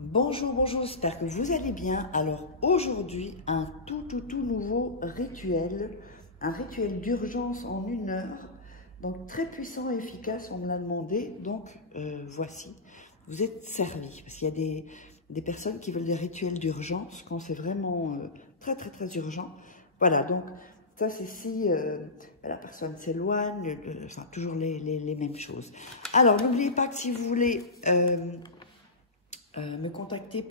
Bonjour, bonjour, j'espère que vous allez bien. Alors aujourd'hui, un tout nouveau rituel, un rituel d'urgence en 1 heure, donc très puissant et efficace, on me l'a demandé, donc voici, vous êtes servis, parce qu'il y a des personnes qui veulent des rituels d'urgence quand c'est vraiment très urgent. Voilà, donc ça c'est si la personne s'éloigne, enfin toujours les mêmes choses. Alors n'oubliez pas que si vous voulez me contacter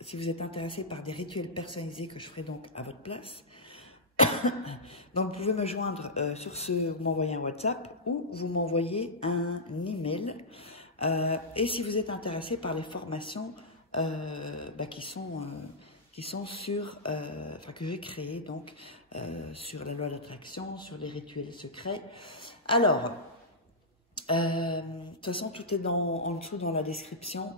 si vous êtes intéressé par des rituels personnalisés que je ferai donc à votre place. Donc vous pouvez me joindre vous m'envoyez un WhatsApp ou vous m'envoyez un email. Et si vous êtes intéressé par les formations qui sont sur, que j'ai créées donc sur la loi d'attraction, sur les rituels secrets. Alors, de toute façon, tout est en dessous dans la description.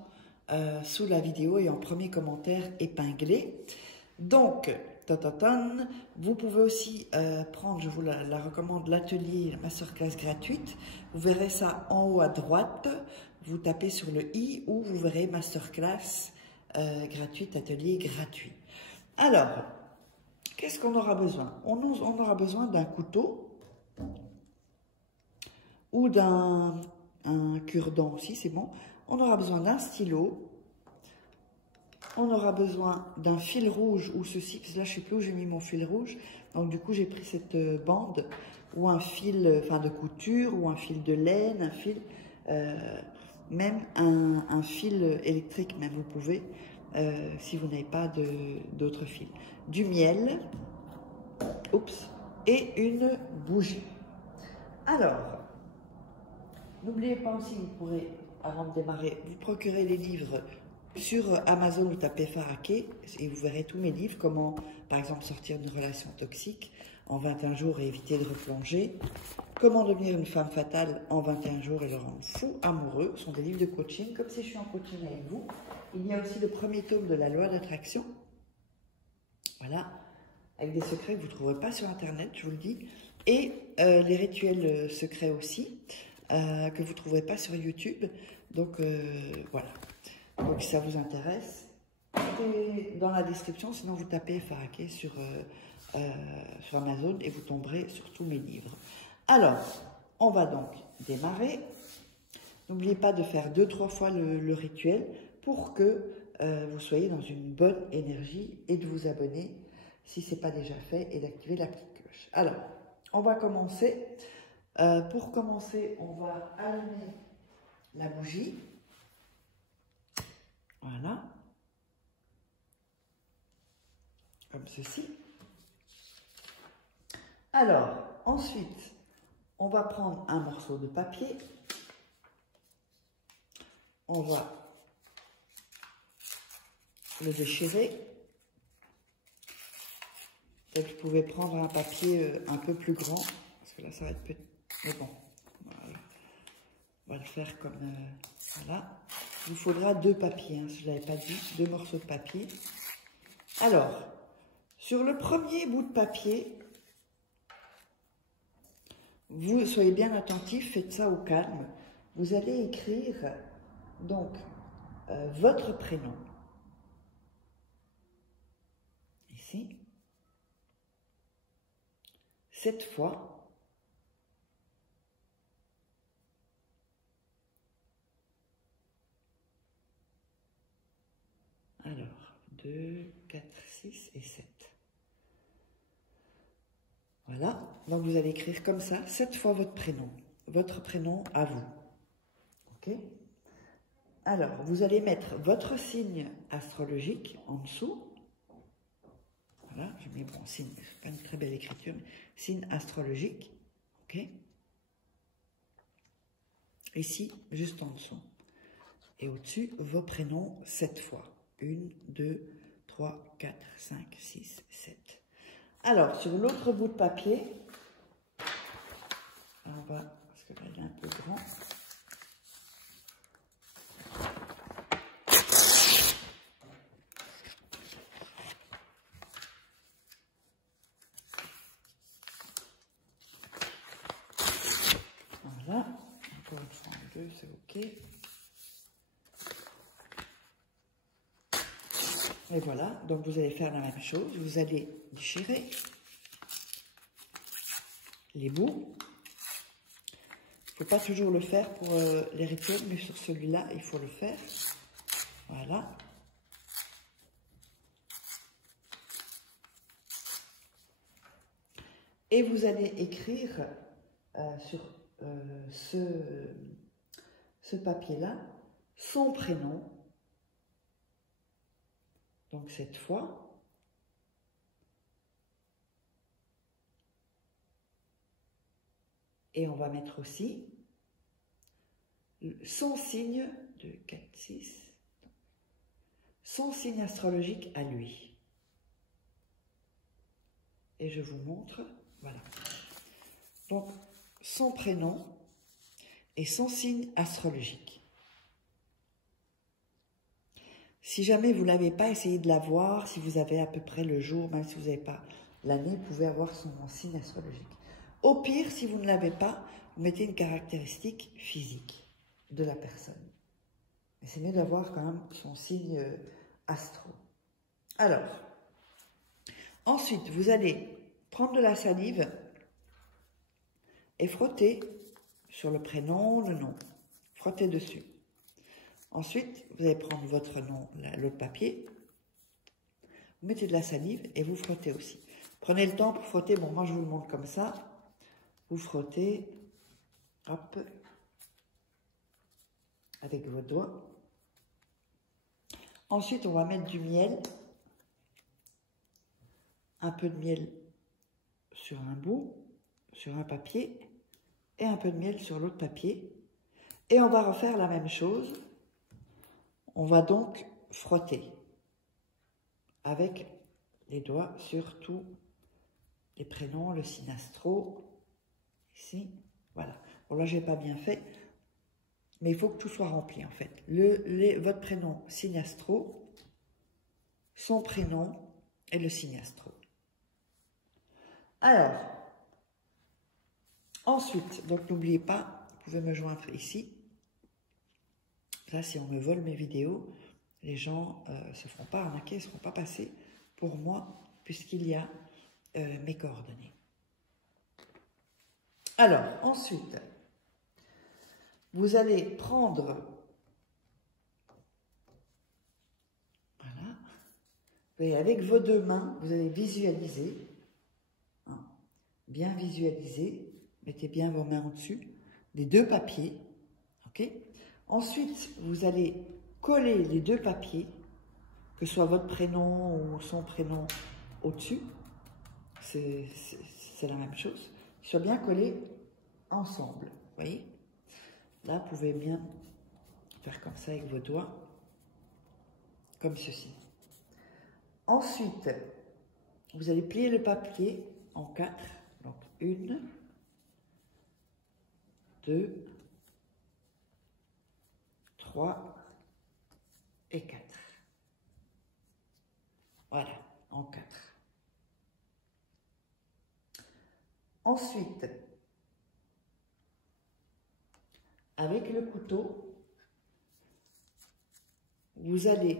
Sous la vidéo et en premier commentaire épinglé. Donc, vous pouvez aussi prendre, je vous la recommande, l'atelier, la masterclass gratuite. Vous verrez ça en haut à droite. Vous tapez sur le i où vous verrez masterclass gratuite, atelier gratuit. Alors, qu'est-ce qu'on aura besoin? On aura besoin d'un couteau ou d'un cure-dent aussi, c'est bon. On aura besoin d'un stylo, on aura besoin d'un fil rouge ou ceci, parce que là je ne sais plus où j'ai mis mon fil rouge, donc du coup j'ai pris cette bande, ou un fil de couture, ou un fil de laine, un fil, même un fil électrique, même vous pouvez, si vous n'avez pas d'autres fils. Du miel, et une bougie. Alors, n'oubliez pas aussi, vous pourrez, avant de démarrer, vous procurer les livres sur Amazon, vous tapez Faraké et vous verrez tous mes livres, comment par exemple sortir d'une relation toxique en 21 jours et éviter de replonger, comment devenir une femme fatale en 21 jours et le rendre fou amoureux, ce sont des livres de coaching, comme si je suis en coaching avec vous. Il y a aussi le premier tome de la loi d'attraction, voilà, avec des secrets que vous ne trouverez pas sur internet, je vous le dis, et les rituels secrets aussi, que vous ne trouverez pas sur YouTube, donc voilà. Donc si ça vous intéresse, c'est dans la description, sinon vous tapez Faraké sur Amazon et vous tomberez sur tous mes livres. Alors, on va donc démarrer. N'oubliez pas de faire 2-3 fois le rituel pour que vous soyez dans une bonne énergie et de vous abonner si ce n'est pas déjà fait et d'activer la petite cloche. Alors, on va commencer. Pour commencer, on va allumer la bougie. Voilà, comme ceci. Alors, ensuite, on va prendre un morceau de papier. On va le déchirer. Donc, vous pouvez prendre un papier un peu plus grand, parce que là, ça va être petit. Mais bon, voilà. On va le faire comme voilà. Il vous faudra 2 papiers, hein, si je ne l'avais pas dit, 2 morceaux de papier. Alors, sur le premier bout de papier, vous soyez bien attentifs, faites ça au calme. Vous allez écrire donc votre prénom. Ici. 7 fois. Alors, 2, 4, 6 et 7. Voilà, donc vous allez écrire comme ça, 7 fois votre prénom à vous. Ok? Alors, vous allez mettre votre signe astrologique en dessous. Voilà, j'ai mis mon signe, c'est pas une très belle écriture, mais signe astrologique. Ok? Ici, juste en dessous. Et au-dessus, vos prénoms 7 fois. 1, 2, 3, 4, 5, 6, 7. Alors, sur l'autre bout de papier, on va, parce que là, il est un peu grand. Voilà, encore une fois en 2, c'est OK. Et voilà, donc vous allez faire la même chose. Vous allez déchirer les bouts. Il ne faut pas toujours le faire pour les rituels, mais sur celui-là, il faut le faire. Voilà. Et vous allez écrire sur ce papier-là son prénom. Donc cette fois, et on va mettre aussi son signe de 4, 6, son signe astrologique à lui. Et je vous montre, voilà. Donc son prénom et son signe astrologique. Si jamais vous ne l'avez pas, essayez de l'avoir. Si vous avez à peu près le jour, même si vous n'avez pas l'année, vous pouvez avoir son signe astrologique. Au pire, si vous ne l'avez pas, vous mettez une caractéristique physique de la personne. Mais c'est mieux d'avoir quand même son signe astro. Alors, ensuite, vous allez prendre de la salive et frotter sur le prénom, le nom. Frottez dessus. Ensuite, vous allez prendre votre nom, l'autre papier, vous mettez de la salive et vous frottez aussi. Prenez le temps pour frotter. Bon, moi je vous le montre comme ça. Vous frottez, hop, avec vos doigts. Ensuite, on va mettre du miel, un peu de miel sur un bout, sur un papier, et un peu de miel sur l'autre papier. Et on va refaire la même chose. On va donc frotter avec les doigts sur tous les prénoms, le signe astro, ici, voilà. Bon là, j'ai pas bien fait, mais il faut que tout soit rempli en fait. Votre prénom, signe astro, son prénom et le signe astro. Alors, ensuite, donc n'oubliez pas, vous pouvez me joindre ici. Là, si on me vole mes vidéos, les gens ne se feront pas arnaquer, ne seront pas passés pour moi, puisqu'il y a mes coordonnées. Alors, ensuite, vous allez prendre, voilà, et avec vos deux mains, vous allez visualiser, hein, bien visualiser, mettez bien vos mains au-dessus, des deux papiers, ok ? Ensuite, vous allez coller les deux papiers, que ce soit votre prénom ou son prénom au-dessus, c'est la même chose, qu'ils soient bien collés ensemble, vous voyez? Là, vous pouvez bien faire comme ça avec vos doigts, comme ceci. Ensuite, vous allez plier le papier en 4, donc 1, 2, 3 et 4. Voilà, en 4. Ensuite, avec le couteau, vous allez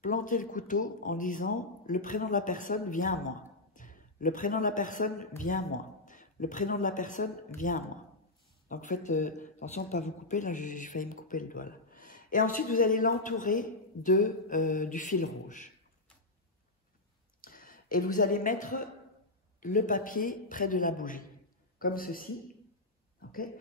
planter le couteau en disant le prénom de la personne vient à moi. Le prénom de la personne vient à moi. Le prénom de la personne vient à moi. Donc faites attention de ne pas vous couper, là j'ai failli me couper le doigt. Là. Et ensuite vous allez l'entourer du fil rouge. Et vous allez mettre le papier près de la bougie, comme ceci. Okay,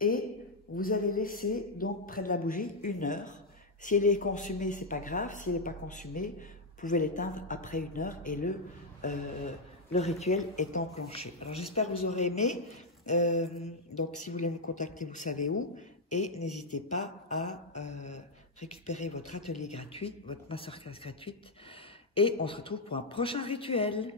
et vous allez laisser donc près de la bougie 1 heure. Si elle est consumée, c'est pas grave. Si elle n'est pas consumée, vous pouvez l'éteindre après 1 heure et le rituel est enclenché. Alors j'espère que vous aurez aimé. Donc si vous voulez me contacter, vous savez où. Et n'hésitez pas à récupérer votre atelier gratuit, votre masterclass gratuite. Et on se retrouve pour un prochain rituel.